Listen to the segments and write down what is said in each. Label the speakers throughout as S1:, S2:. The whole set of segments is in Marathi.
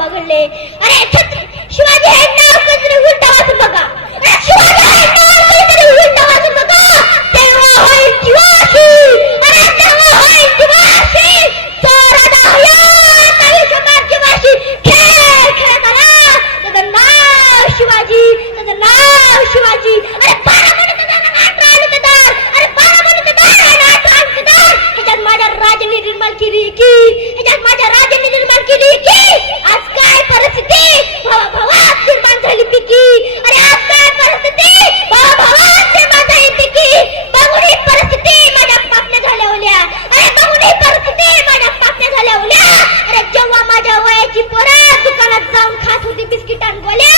S1: वगळले अरे शिवाजी बिस्किटांवाले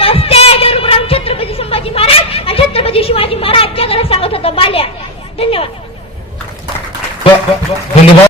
S1: बसते जे रुग्राम छत्रपती संभाजी महाराज आणि छत्रपती शिवाजी महाराज घरात सांगत होता बाल्या. धन्यवाद.
S2: धन्यवाद.